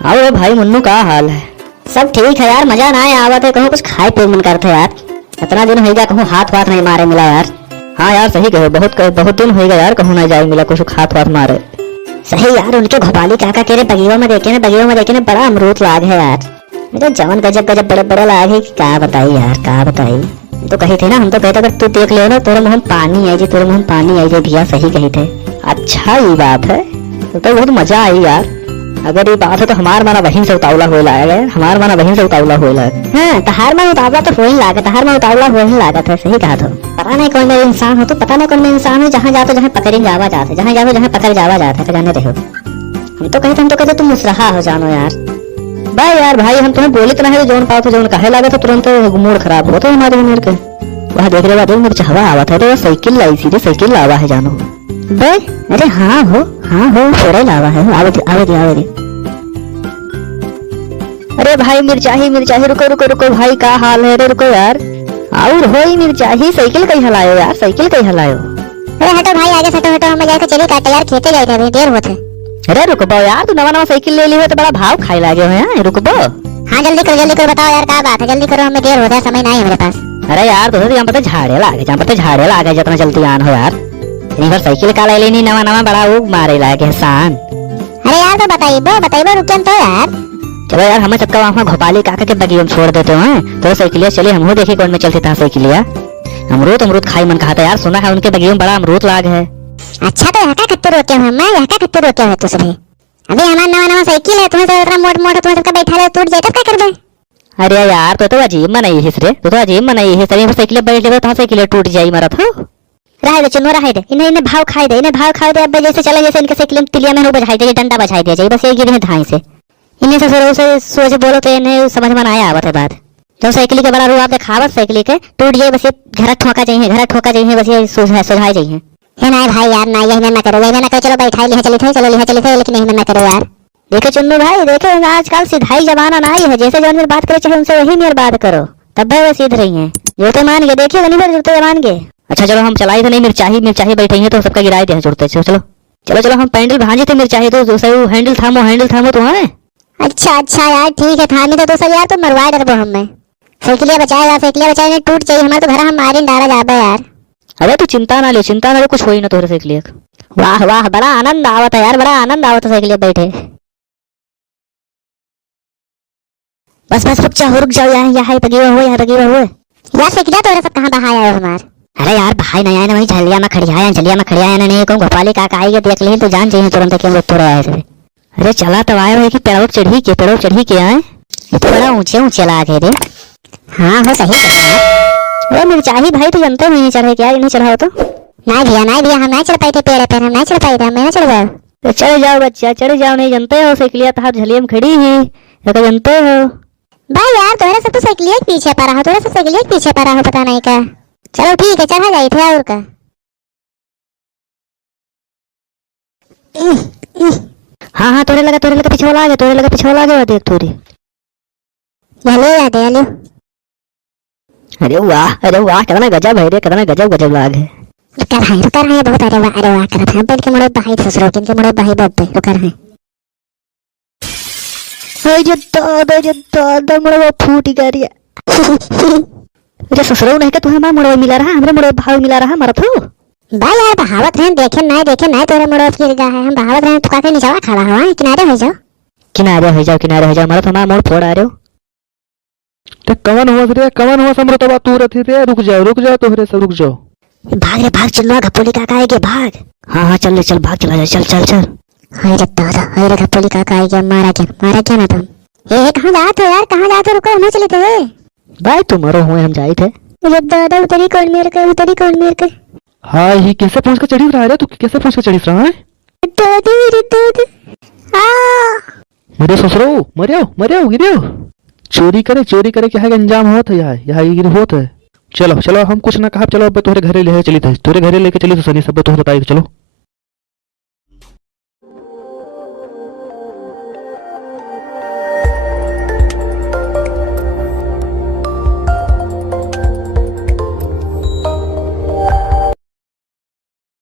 आओ भाई मुन्नू का हाल है? सब ठीक है यार, मजा ना आया आवत है, कहूँ कुछ खाए पे मन करते यार। इतना दिन हो गया कहूँ हाथ वाथ नहीं मारे मिला यार। हाँ यार सही कहो, बहुत दिन हो गया यार, कहूँ ना जाए मिला कुछ हाथ वाथ मारे। सही यार, उनके घोपाली काका के बगियों में देखे ना बड़ा अमरूद लाग है यार। मेरे जवन गजब गजब बड़े बड़े लाग है कि क्या बताई यार, क्या बताई। तो कही थे ना, हम तो कहते अगर तू देख ले ना तेरे मुँह में पानी आई जी, तेरे मुँह में पानी आई जी भैया, सही कही थे। अच्छा ये बात है, तो बहुत मजा आई यार। अगर ये बात है तो हमार माना बहन से उतावला हो लागा है, हमार माना बहन से उतावला हो लागा। हाँ, तहार में उतावला तो हो ही लागत, तहार में उतावला हो ही लागत है, सही कहा तो। पता नहीं कौन में इंसान हो, तो पता नहीं कौन में इंसान हो, जहाँ जाते जहाँ पकड़ी जावा जाते, जहाँ जाओ जहाँ पकड़ जावा जाते, तो जाने रहो। हम तो कहते तुम मुसरहा हो जानो यार। भाई यार भाई, हम तुम्हें बोले तो नहीं जोन पाओ तो जोन कहे लागे तो तुरंत मूड खराब होता है हमारे मेरे के। वहाँ देख रहे मेरे चाहवा आवा था, तो साइकिल लाई सीधे साइकिल लावा है जानो। बे अरे हाँ हो थोड़ा लावा है, आवे। अरे भाई मिर्चाही रुको भाई, का हाल है रे? रुको यार, और होई मिर्चाही, साइकिल कहीं हलायो यार, साइकिल कहीं हलायो। अरे हटो भाई, आगे हटो, हम जाके चली काटे यार, खेते जाए थे, अभी देर होते। अरे रुको बो यार, तू नवा साइकिल ले ली हो तो बड़ा भाव खाई लागे हो यार, रुको बो। हाँ जल्दी करो बताओ यार क्या बात है, जल्दी करो, हमें देर होता है, समय नहीं है मेरे पास। अरे यार तो यहाँ पर झाड़े लागे जितना जल्दी आन हो यार। इधर साइकिल का ले लेनी नवा बड़ा वो मारे लागे एहसान। अरे यार तो बताइए रुकन तो यार। चलो यार, हमें सबका वहाँ घोपाली काका के बगियों में छोड़ देते हैं, तो साइकिलिया चले हम देखे कौन में चलते था साइकिलिया। अमरूद खाई मन खाता यार, सुना है उनके बगियों में बड़ा अमरूद लाग है। अच्छा तो यहाँ का कत्ते रोके हो, मैं यहाँ का कत्ते रोके हो तुझे? अभी हमारा नवा साइकिल है, तुम्हें तो इतना मोटा तुम्हें सबका बैठा ले, टूट जाए तब क्या कर दे? अरे यार तो अजीब मनाई है रे, तो अजीब मनाई है, सभी साइकिल बैठ जाए तो साइकिल टूट जाए मारा था। रहे दे चुनो, रहे दे, इन्हें भाव खाई दे, अब जैसे चले जैसे इनके साइकिल तिलिया में बजाई दे, डंडा बजाई दिया जाए, बस एक गिरे धाई से। इन्हें से सोच बोलो तो इन्हें समझ में आया आवत है बात। जो साइकिल के बड़ा रू आप दिखावत, साइकिल के टूट जाए बस ये घर ठोका चाहिए, बस ये सुझाई चाहिए। है ना भाई यार, ना ये ना करो, चलो बैठाई लिहा चली थे, लेकिन नहीं ना करो यार। देखो चुन्नू भाई, देखो आजकल सीधाई जमाना ना ही है, जैसे जो मेरी बात करे चाहे उनसे वही मेरी बात करो, तब भाई वो सीध रही है। जो तो मान गए, देखिए नहीं फिर जुड़ते मान गए। अच्छा चलो हम चलाई तो नहीं, मिर्चाही बैठे हैं तो सबका गिराए दे जुड़ते। चलो हम पैंडल भांजे थे मिर्चाही, तो हैंडल थामो तो है। अच्छा यार ठीक है, थामी तो सब यार, तो मरवा डरबो हमें। साइकिलिया बचाए टूट चाहिए हमारे तो घर, हम मारे डाला जाबे यार। अरे तू चिंता ना ले, कुछ हो ही ना तोरे साइकिलिया। वाह बड़ा आनंद आवत है यार, बड़ा आनंद आवत है साइकिलिया बैठे। बस रुक जाओ यहाँ बगिया हुए यार साइकिलिया तो सब कहाँ बहाया है हमार? अरे यार भाई नहीं आए ना, वही झलिया में खड़ी आया नहीं कहूँ गोपाली काका आएगा देख ले तो जान चाहिए तुरंत कि हम लोग थोड़े आए थे। अरे चला तो आए हो कि पेड़ों चढ़ी के आए, ये तो बड़ा ऊंचे ला गए रे। हाँ हो सही कहा। अरे मिर्चाही भाई तो जनते नहीं चढ़े क्या, नहीं चढ़ाओ तो? नहीं भैया हम नहीं चढ़ पाए थे पेड़ पे, हम नहीं चढ़ पाए थे, मैं चढ़ गया। तो चढ़ जाओ बच्चा, चढ़ जाओ, नहीं जानते हो साइकिलिया तो झलिया में खड़ी ही तो जानते हो। भाई यार तुम्हारा सब तो साइकिलिया पीछे पड़ा हो, पता नहीं क्या। चलो ठीक है, चढ़ा जाए थे और का। हाँ तोरे लगा पिछवाला गया देख थोड़ी। हेलो। अरे वाह कितना गजब है रे, कितना गजब लाग है। रुक रहा है बहुत, अरे वाह कर रहा है। पेड़ के मोड़े भाई ससुरो के मोड़े भाई बाप रुक रहा है। जो दादा मोड़े फूट गया। अरे ससुरो नहीं का तुम्हें हमारा मोड़े मिला रहा, हमरे मोड़े भाव मिला रहा मारा तो। भाई यार बहावत है, देखे नहीं तोरे मोड़े फिर गा है, हम बहावत है, तो काके नीचे खड़ा हुआ, किनारे हो जाओ मारा तो हमारा मोड़ फोड़ आ रहे हो। तो कवन हुआ समरतवा तू रथी रे, रुक जाओ तोहरे से रुक जाओ। भाग चलो, घपोली काका आएगे भाग। हाँ चल भाग, चल। हाय रे दादा, हाय रे घपोली काका आएगे, मारा क्या ना तुम। कहाँ जाते हो यार, रुको हम चले थे। भाई तुम्हारे हुए हम जाए थे। अरे दादा उतरी कौन मेरे के। हाँ ही कैसे पूछ के चढ़ी रहा है, तू कैसे पूछ के चढ़ी रहा है? दादी मरे ससुरो, मरियो गिरियो। चोरी करे क्या है अंजाम होता है यहाँ गिर होता है। चलो हम कुछ ना कहा, चलो अब तोहरे घरे ले चली थे, तोहरे घरे लेके चली तो सनी सब तो बताई चलो।